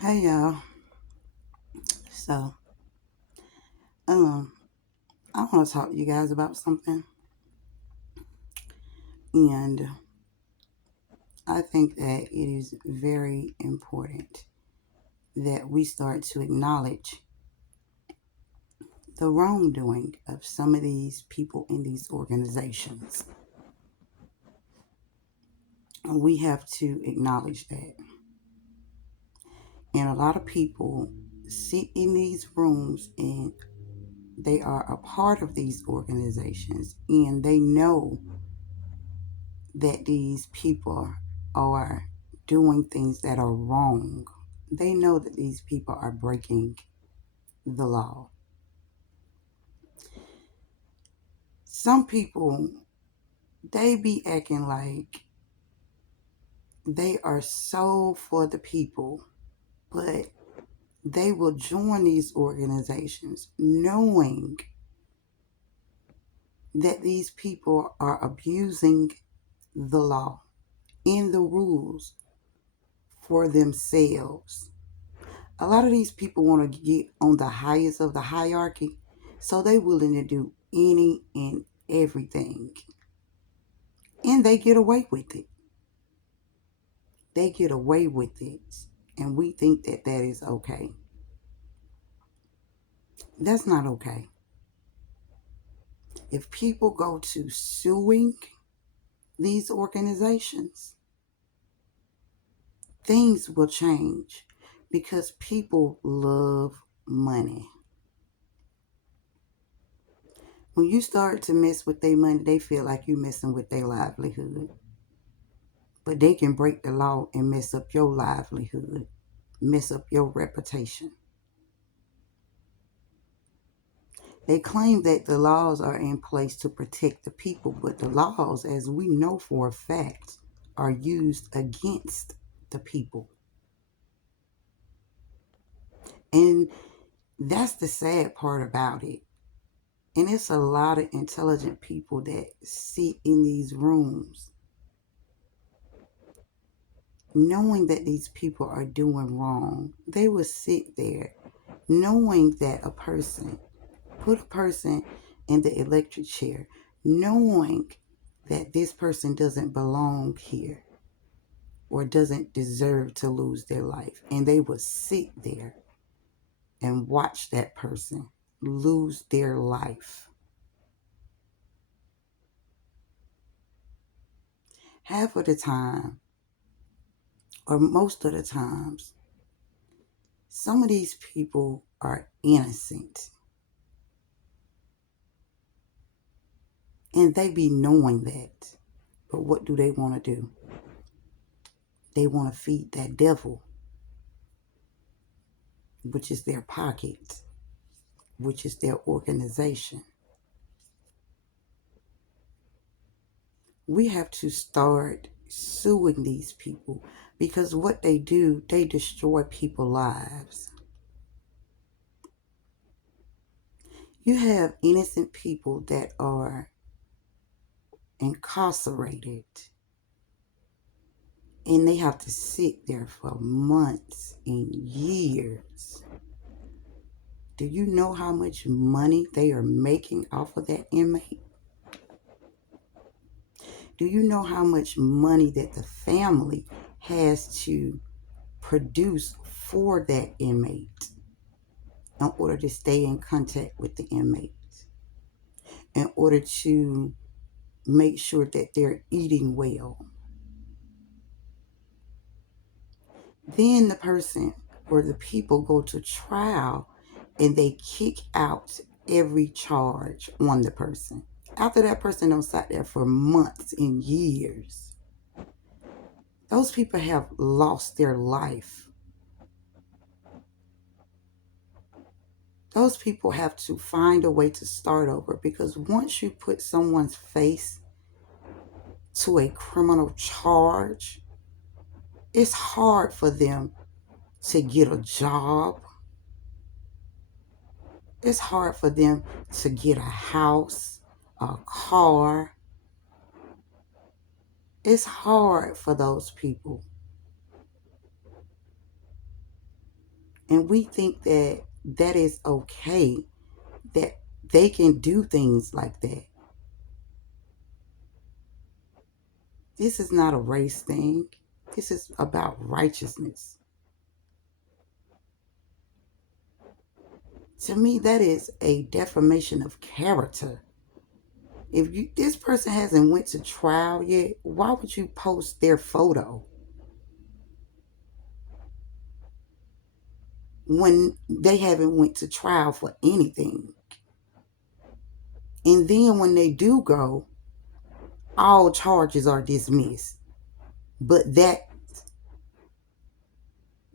Hey y'all. So, um, I want to talk to you guys about something, and I think that it is very important that we start to acknowledge the wrongdoing of some of these people in these organizations. And we have to acknowledge that. And a lot of people sit in these rooms and they are a part of these organizations and they know that these people are doing things that are wrong. They know that these people are breaking the law. Some people, they be acting like they are so for the people, but they will join these organizations knowing that these people are abusing the law and the rules for themselves. A lot of these people want to get on the highest of the hierarchy, so they willing to do any and everything. And they get away with it. They get away with it. And we think that that is okay. That's not okay. If people go to suing these organizations, things will change because people love money. When you start to mess with their money, they feel like you messing with their livelihood. But they can break the law and mess up your livelihood, mess up your reputation. They claim that the laws are in place to protect the people, but the laws, as we know for a fact, are used against the people. And that's the sad part about it. And it's a lot of intelligent people that sit in these rooms knowing that these people are doing wrong. They will sit there knowing that put a person in the electric chair, knowing that this person doesn't belong here or doesn't deserve to lose their life. And they will sit there and watch that person lose their life. Half of the time, or most of the times, some of these people are innocent. And they be knowing that. But what do they want to do? They want to feed that devil, which is their pocket, which is their organization. We have to start suing these people because what they do, they destroy people's lives. You have innocent people that are incarcerated and they have to sit there for months and years. Do you know how much money they are making off of that inmate? Do you know how much money that the family has to produce for that inmate in order to stay in contact with the inmate, in order to make sure that they're eating well? Then the person or the people go to trial and they kick out every charge on the person. After that person don't sat there for months and years, those people have lost their life. Those people have to find a way to start over because once you put someone's face to a criminal charge, it's hard for them to get a job. It's hard for them to get a house, a car. It's hard for those people. And we think that that is okay, that they can do things like that. This is not a race thing. This is about righteousness. To me, that is a defamation of character. If this person hasn't went to trial yet, why would you post their photo when they haven't went to trial for anything? And then when they do go, all charges are dismissed. But that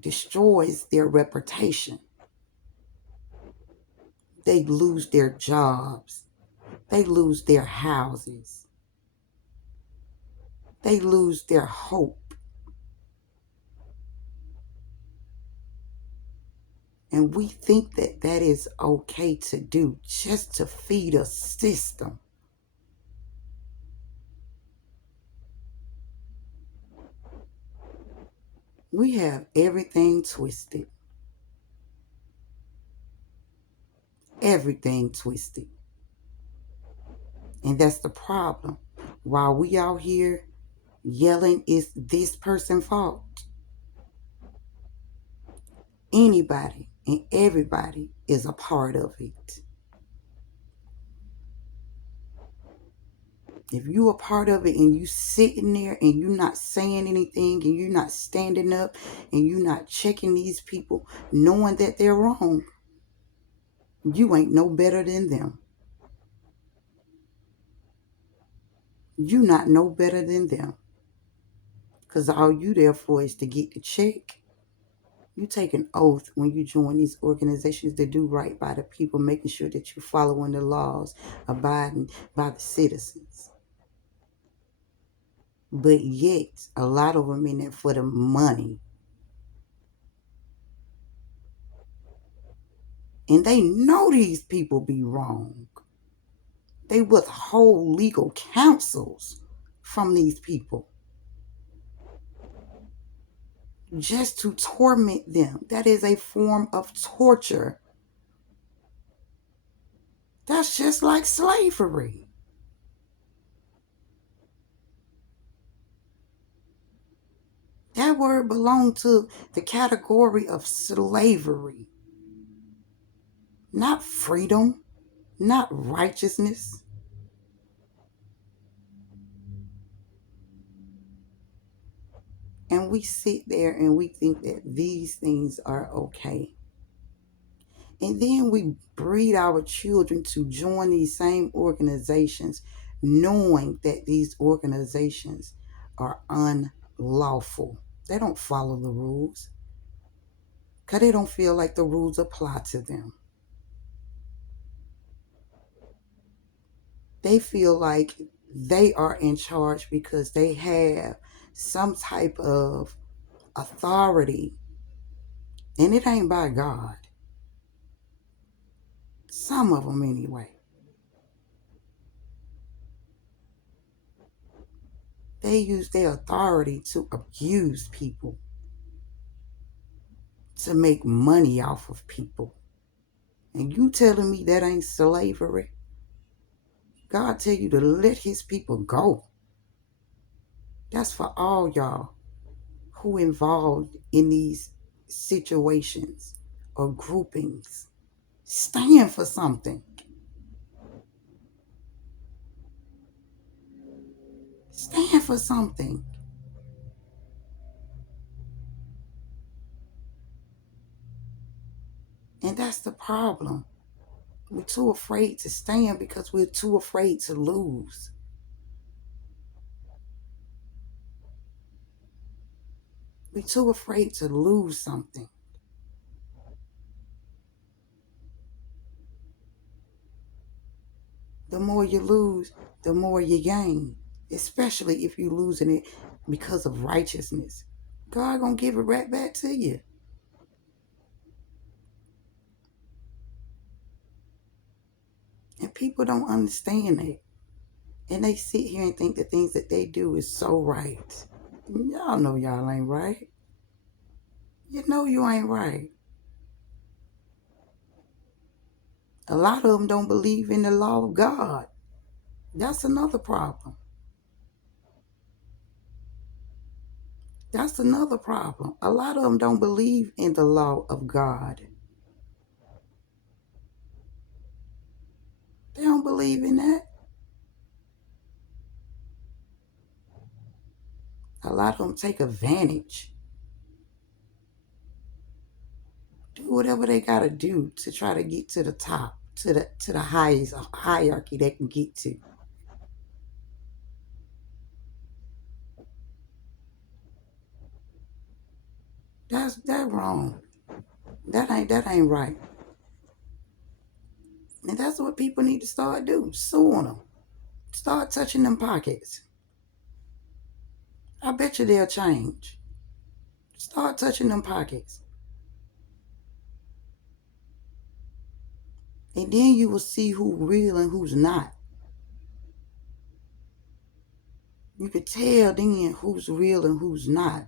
destroys their reputation. They lose their jobs. They lose their houses. They lose their hope. And we think that that is okay to do just to feed a system. We have everything twisted. Everything twisted. And that's the problem. While we out here yelling, it's this person's fault, anybody and everybody is a part of it. If you a part of it and you sitting there and you not saying anything and you not standing up and you not checking these people, knowing that they're wrong, you ain't no better than them. You not no better than them. Because all you there for is to get the check. You take an oath when you join these organizations to do right by the people, making sure that you're following the laws, abiding by the citizens. But yet, a lot of them in there for the money. And they know these people be wrong. They withhold legal counsels from these people just to torment them. That is a form of torture. That's just like slavery. That word belonged to the category of slavery, not freedom, not righteousness. And we sit there and we think that these things are okay. And then we breed our children to join these same organizations, knowing that these organizations are unlawful. They don't follow the rules because they don't feel like the rules apply to them. They feel like they are in charge because they have some type of authority, and it ain't by God. Some of them, anyway. They use their authority to abuse people, to make money off of people. And you telling me that ain't slavery? God tell you to let his people go. That's for all y'all who involved in these situations or groupings. Stand for something. Stand for something. And that's the problem. We're too afraid to stand because we're too afraid to lose. We're too afraid to lose something. The more you lose, the more you gain. Especially if you're losing it because of righteousness. God gonna give it right back to you. And people don't understand that. And they sit here and think the things that they do is so right. Y'all know y'all ain't right. You know you ain't right. A lot of them don't believe in the law of God. That's another problem. That's another problem. A lot of them don't believe in the law of God. They don't believe in that. A lot of them take advantage. Do whatever they gotta do to try to get to the top, to the highest hierarchy they can get to. That's wrong. That ain't right. And that's what people need to start doing. Suing them. Start touching them pockets. I bet you they'll change. Start touching them pockets. And then you will see who's real and who's not. You could tell then who's real and who's not.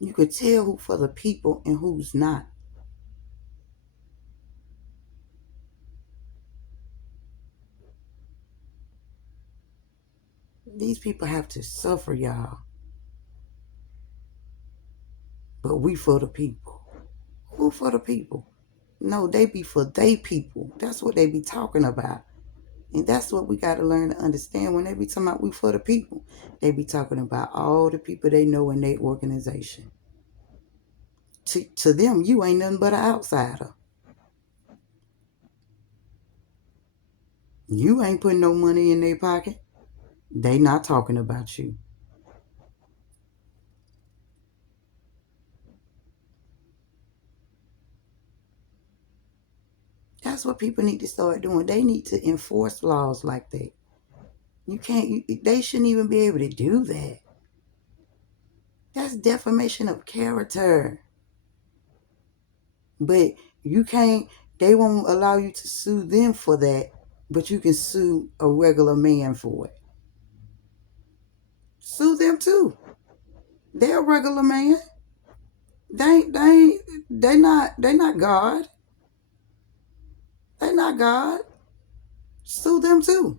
You could tell who for the people and who's not. These people have to suffer, y'all. But we for the people. Who for the people? No, they be for they people. That's what they be talking about. And that's what we got to learn to understand when they be talking about we for the people. They be talking about all the people they know in their organization. To them, you ain't nothing but an outsider. You ain't putting no money in their pocket. They not talking about you. That's what people need to start doing. They need to enforce laws like that. You can't, they shouldn't even be able to do that. That's defamation of character. But you can't, they won't allow you to sue them for that, but you can sue a regular man for it. Sue them too. They're a regular man. They not God. They not God. Sue them too.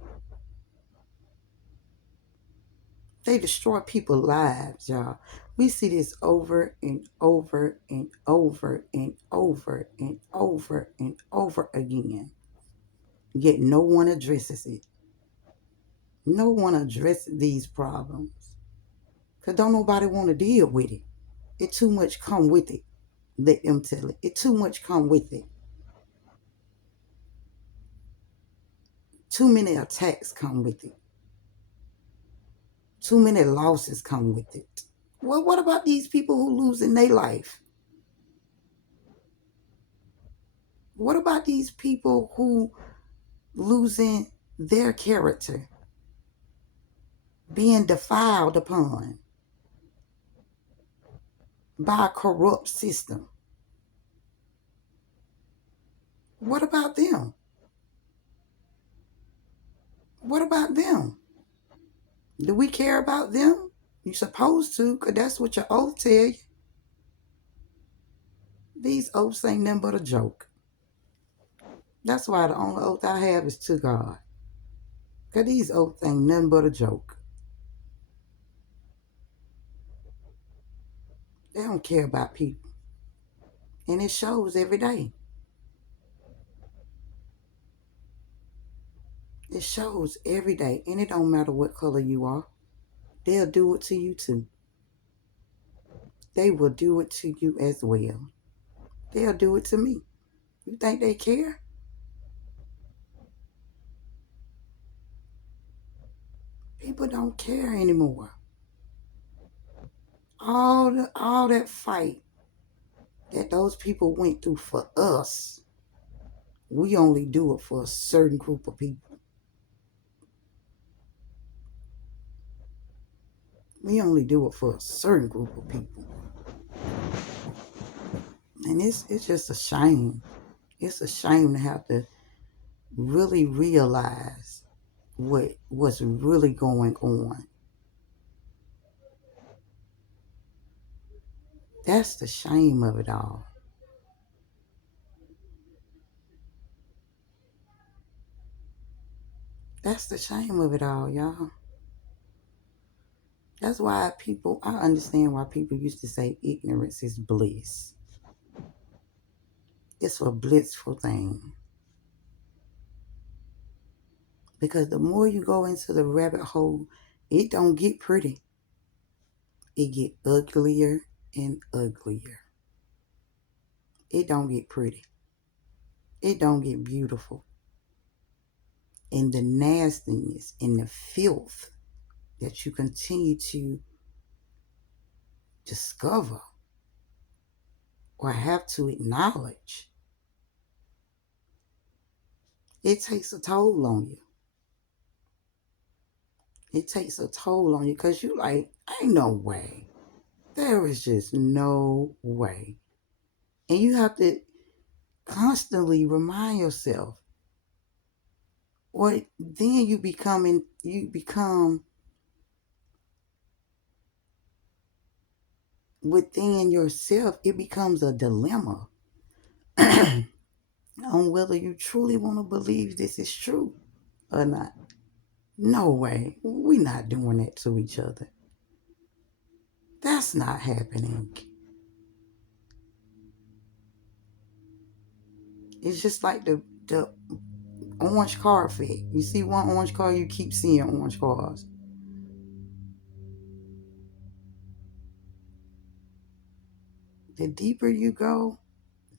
They destroy people's lives, y'all. We see this over and over and over and over and over and over again. Yet no one addresses it. No one addresses these problems. Because don't nobody want to deal with it. It too much come with it. Let them tell it. It too much come with it. Too many attacks come with it. Too many losses come with it. Well, what about these people who lose in their life? What about these people who losing their character, being defiled upon by a corrupt system? What about them? What about them? Do we care about them? You're supposed to, because that's what your oath tell you. These oaths ain't nothing but a joke. That's why the only oath I have is to God. Because these oaths ain't nothing but a joke. They don't care about people. And it shows every day. It shows every day. And it don't matter what color you are. They'll do it to you too. They will do it to you as well. They'll do it to me. You think they care? People don't care anymore. All that fight that those people went through for us, we only do it for a certain group of people. We only do it for a certain group of people. And it's just a shame. It's a shame to have to really realize what's really going on. That's the shame of it all. That's the shame of it all, y'all. That's why I understand why people used to say ignorance is bliss. It's a blissful thing. Because the more you go into the rabbit hole, it don't get pretty. It get uglier and uglier. It don't get pretty. It don't get beautiful. And the nastiness and the filth that you continue to discover or have to acknowledge, it takes a toll on you. It takes a toll on you because you like, ain't no way. There is just no way. And you have to constantly remind yourself, or then you become within yourself, it becomes a dilemma on whether you truly want to believe this is true or not. No way. We're not doing that to each other. That's not happening. It's just like the orange car effect. You see one orange car, you keep seeing orange cars. The deeper you go,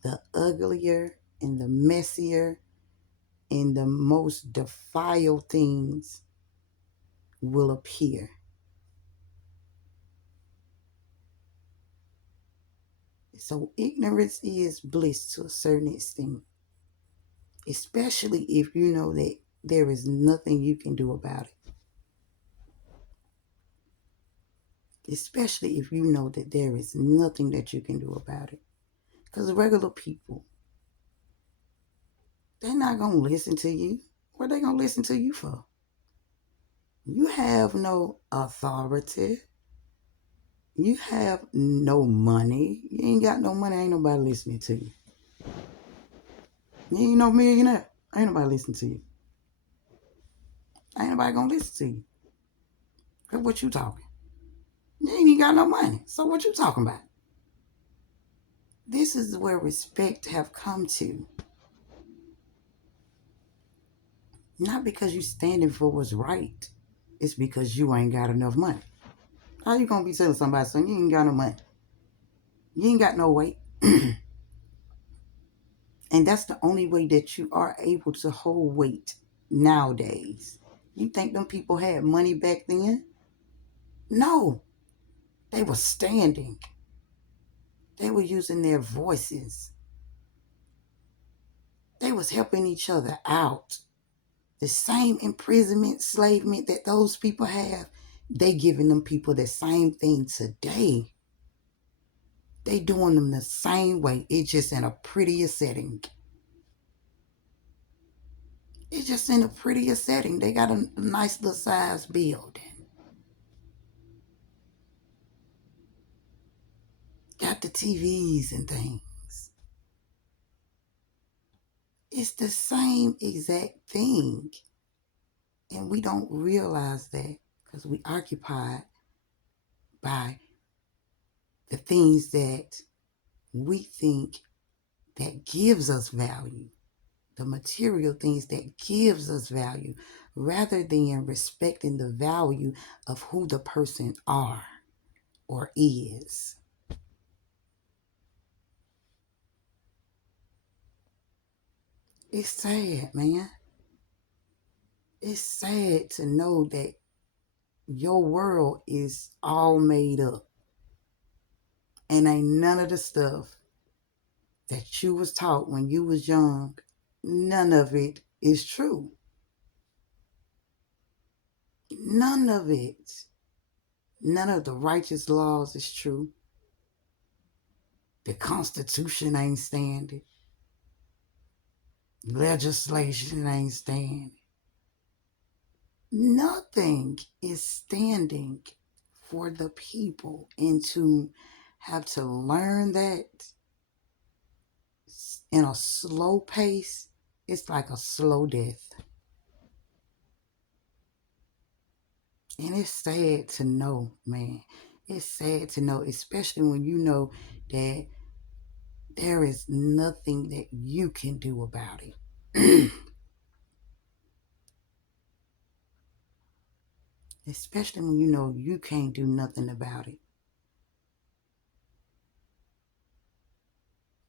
the uglier and the messier and the most defiled things will appear. So ignorance is bliss to a certain extent, especially if you know that there is nothing you can do about it. Especially if you know that there is nothing that you can do about it. Because regular people, they're not going to listen to you. What are they going to listen to you for? You have no authority. You have no money. You ain't got no money. Ain't nobody listening to you. You ain't no millionaire. Ain't nobody listening to you. Ain't nobody going to listen to you. Cause what you talking? You ain't even got no money. So what you talking about? This is where respect have come to. Not because you standing for what's right. It's because you ain't got enough money. How you gonna be telling somebody something? You ain't got no money. You ain't got no weight. And that's the only way that you are able to hold weight nowadays. You think them people had money back then? No. They were standing. They were using their voices. They was helping each other out. The same imprisonment, enslavement that those people have, they giving them people the same thing today. They doing them the same way. It's just in a prettier setting. It's just in a prettier setting. They got a nice little size building. Got the TVs and things. It's the same exact thing. And we don't realize that because we occupied by the things that we think that gives us value, the material things that gives us value, rather than respecting the value of who the person are or is. It's sad, man. It's sad to know that your world is all made up and ain't none of the stuff that you was taught when you was young, none of it is true. None of it. None of the righteous laws is true. The Constitution ain't standing. Legislation ain't standing. Nothing is standing for the people. And to have to learn that in a slow pace, it's like a slow death. And it's sad to know, man. It's sad to know, especially when you know that there is nothing that you can do about it. Especially when you know you can't do nothing about it.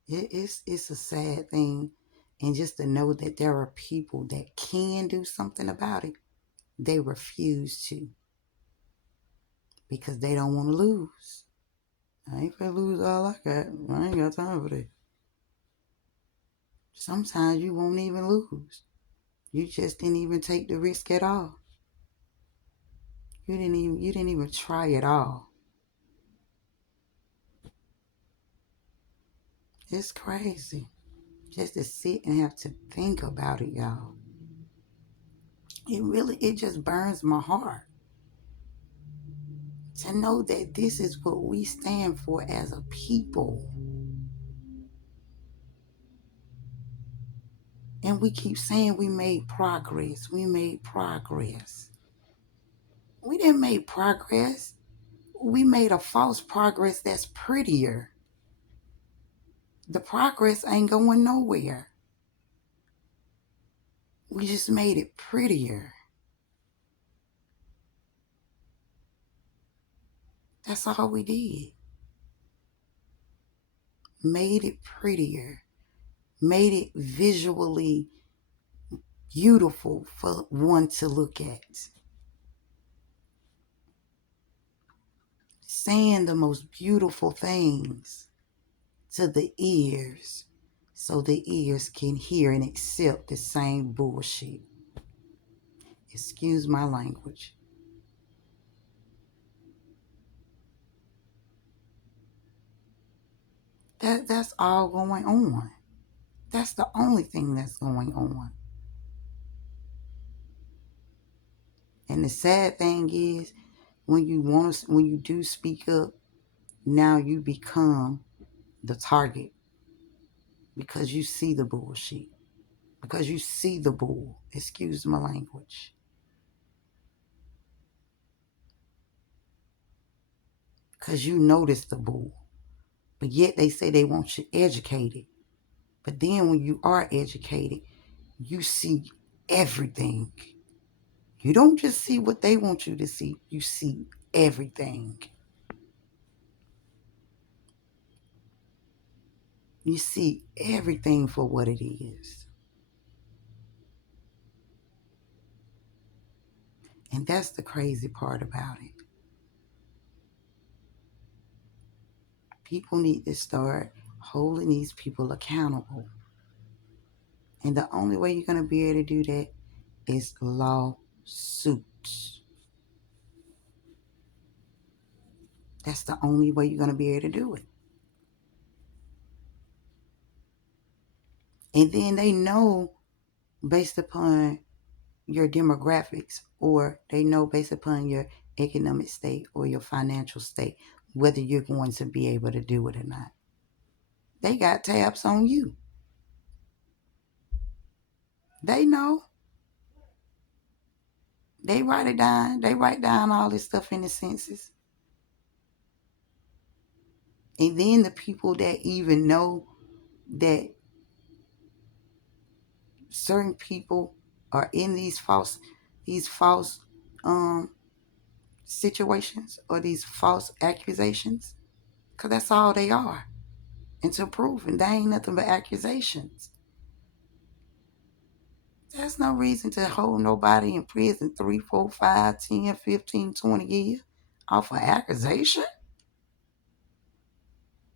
It's a sad thing. And just to know that there are people that can do something about it, they refuse to because they don't want to lose. I ain't gonna lose all I got. I ain't got time for that. Sometimes you won't even lose. You just didn't even take the risk at all. You didn't even try at all. It's crazy. Just to sit and have to think about it, y'all. It just burns my heart to know that this is what we stand for as a people. And we keep saying we made progress. We made progress. We didn't make progress. We made a false progress that's prettier. The progress ain't going nowhere. We just made it prettier. That's all we did. Made it prettier. Made it visually beautiful for one to look at. Saying the most beautiful things to the ears so the ears can hear and accept the same bullshit. Excuse my language. That's all going on. That's the only thing that's going on. And the sad thing is, when you do speak up, now you become the target because you see the bullshit, because you see the bull. Excuse my language. Because you notice the bull. But yet they say they want you educated. But then when you are educated, you see everything. You don't just see what they want you to see. You see everything. You see everything for what it is. And that's the crazy part about it. People need to start holding these people accountable. And the only way you're going to be able to do that is lawsuits. That's the only way you're going to be able to do it. And then they know based upon your demographics, or they know based upon your economic state or your financial state whether you're going to be able to do it or not. They got tabs on you. They know. They write it down. They write down all this stuff in the census. And then the people that even know that certain people are in these false um situations or these false accusations, because that's all they are until proven. They ain't nothing but accusations. There's no reason to hold nobody in prison 3, 4, 5, 10, 15, 20 years off of accusation.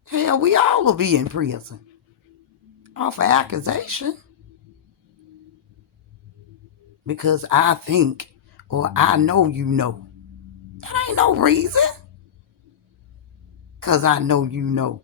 Hell, we all will be in prison off of accusation because I think or I know you know. That ain't no reason. Because I know you know.